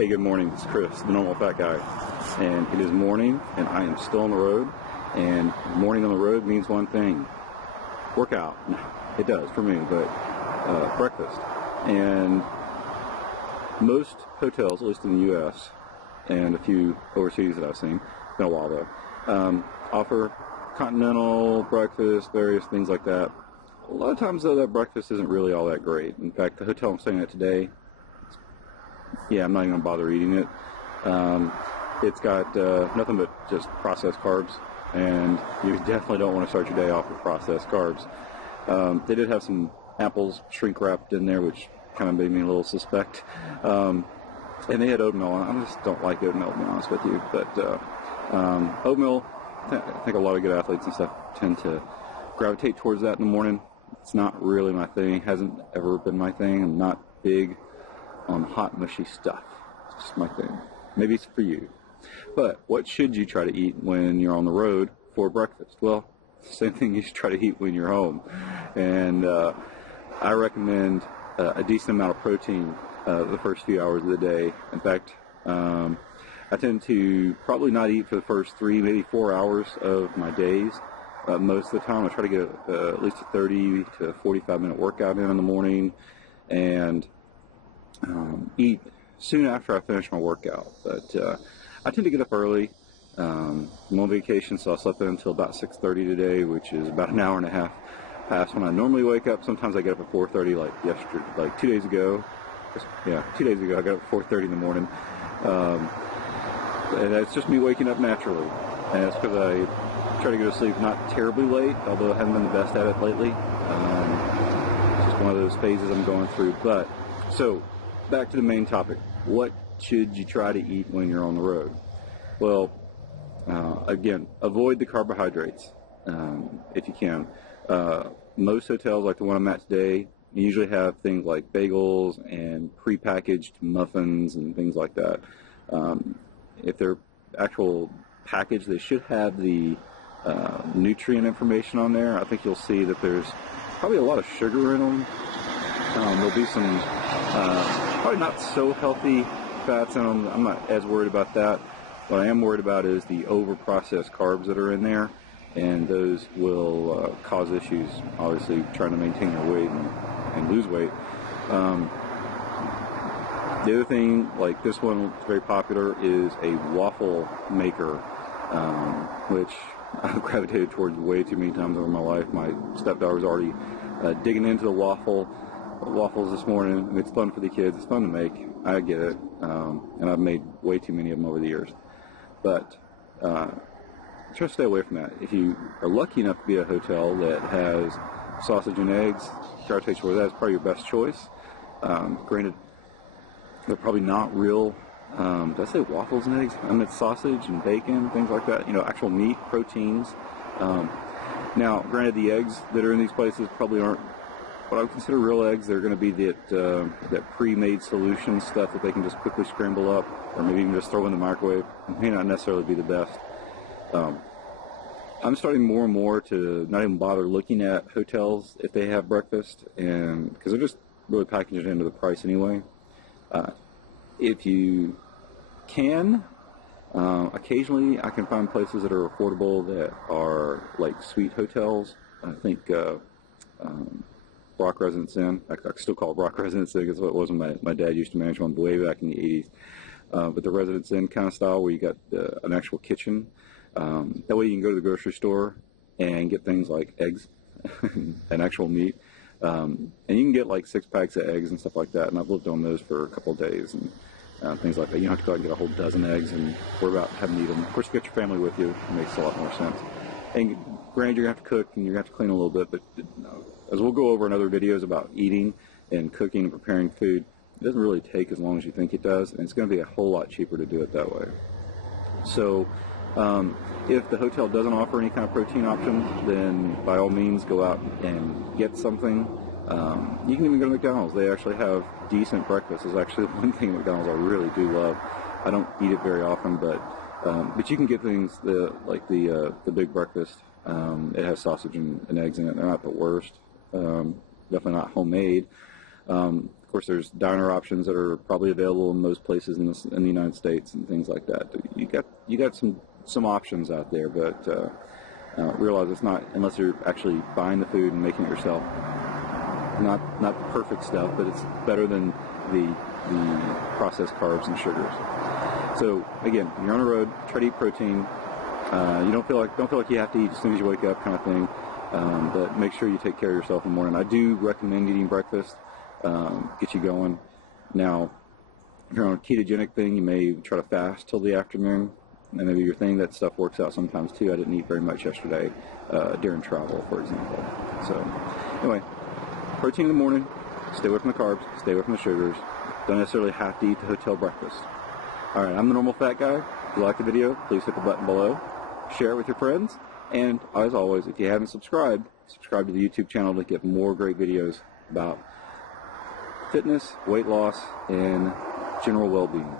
Hey, good morning. It's Chris, the normal fat guy. And it is morning, and I am still on the road. And morning on the road means one thing: workout. It does for me, but breakfast. And most hotels, at least in the U.S., and a few overseas that I've seen, it's been a while though, offer continental breakfast, various things like that. A lot of times, though, that breakfast isn't really all that great. In fact, the hotel I'm staying at today, I'm not even going to bother eating it. It's got nothing but just processed carbs, and you definitely don't want to start your day off with processed carbs. They did have some apples shrink wrapped in there, which kind of made me a little suspect. And they had oatmeal. I just don't like oatmeal, to be honest with you. But oatmeal, I think a lot of good athletes and stuff tend to gravitate towards that in the morning. It's not really my thing. Hasn't ever been my thing. I'm not big on hot, mushy stuff. It's just my thing. Maybe it's for you. But what should you try to eat when you're on the road for breakfast? Well, same thing you should try to eat when you're home. And I recommend a decent amount of protein the first few hours of the day. In fact, I tend to probably not eat for the first 3, maybe 4 hours of my days. Most of the time, I try to get at least a 30 to 45-minute workout in the morning, and eat soon after I finish my workout. But I tend to get up early. I'm on vacation, so I slept in until about 6:30 today, which is about an hour and a half past when I normally wake up. Sometimes I get up at 4:30, like yesterday, like 2 days ago. Yeah, 2 days ago I got up at 4:30 in the morning. And it's just me waking up naturally. And it's because I try to go to sleep not terribly late, although I haven't been the best at it lately. It's just one of those phases I'm going through. But so back to the main topic: what should you try to eat when you're on the road? Well, again, avoid the carbohydrates if you can. Most hotels, like the one I'm at today, usually have things like bagels and prepackaged muffins and things like that. If they're actual packaged, they should have the nutrient information on there. I think you'll see that there's probably a lot of sugar in them. There'll be some probably not so healthy fats in them. I'm not as worried about that. What I am worried about is the over-processed carbs that are in there, and those will cause issues, obviously, trying to maintain your weight and lose weight. The other thing, like this one, that's very popular, is a waffle maker, which I've gravitated towards way too many times over my life. My stepdaughter was already digging into the waffles this morning. And it's fun for the kids. It's fun to make. I get it. And I've made way too many of them over the years. But try to stay away from that. If you are lucky enough to be at a hotel that has sausage and eggs, gravitate towards that. It's probably your best choice. Granted, they're probably not real, did I say waffles and eggs? I meant sausage and bacon, things like that. Actual meat, proteins. Now, granted, the eggs that are in these places probably aren't what I would consider real eggs. They're going to be that pre-made solution stuff that they can just quickly scramble up, or maybe even just throw in the microwave. It may not necessarily be the best. I'm starting more and more to not even bother looking at hotels if they have breakfast, and because they're just really packaging it into the price anyway. If you can, occasionally I can find places that are affordable that are like suite hotels. I think Rock Residence Inn, I still call it Rock Residence Inn because it was when my dad used to manage one way back in the 80s. But the Residence Inn kind of style where you got an actual kitchen. That way you can go to the grocery store and get things like eggs and actual meat. And you can get like 6 packs of eggs and stuff like that, and I've lived on those for a couple of days and things like that. You don't have to go out and get a whole dozen eggs and worry about having to eat them. Of course, you get your family with you. It makes a lot more sense. And granted, you're going to have to cook and you're going to have to clean a little bit, but as we'll go over in other videos about eating and cooking and preparing food, it doesn't really take as long as you think it does, and it's going to be a whole lot cheaper to do it that way. So if the hotel doesn't offer any kind of protein options, then by all means go out and get something. You can even go to McDonald's. They actually have decent breakfast. It's actually one thing at McDonald's I really do love. I don't eat it very often, but you can get things like the big breakfast. It has sausage and eggs in it. They're not the worst. Definitely not homemade. Of Of course, there's diner options that are probably available in most places in the United States and things like that. You got some options out there, but realize it's not, unless you're actually buying the food and making it yourself, not the perfect stuff, but it's better than the processed carbs and sugars. So again, when you're on the road, try to eat protein. You don't feel like you have to eat as soon as you wake up, kind of thing. But make sure you take care of yourself in the morning. I do recommend eating breakfast, get you going. Now, if you're on a ketogenic thing, you may try to fast till the afternoon. And maybe your thing, that stuff works out sometimes too. I didn't eat very much yesterday during travel, for example. So anyway, protein in the morning, stay away from the carbs, stay away from the sugars. Don't necessarily have to eat the hotel breakfast. All right, I'm the Normal Fat Guy. If you like the video, please hit the button below. Share it with your friends. And as always, if you haven't subscribed, subscribe to the YouTube channel to get more great videos about fitness, weight loss, and general well-being.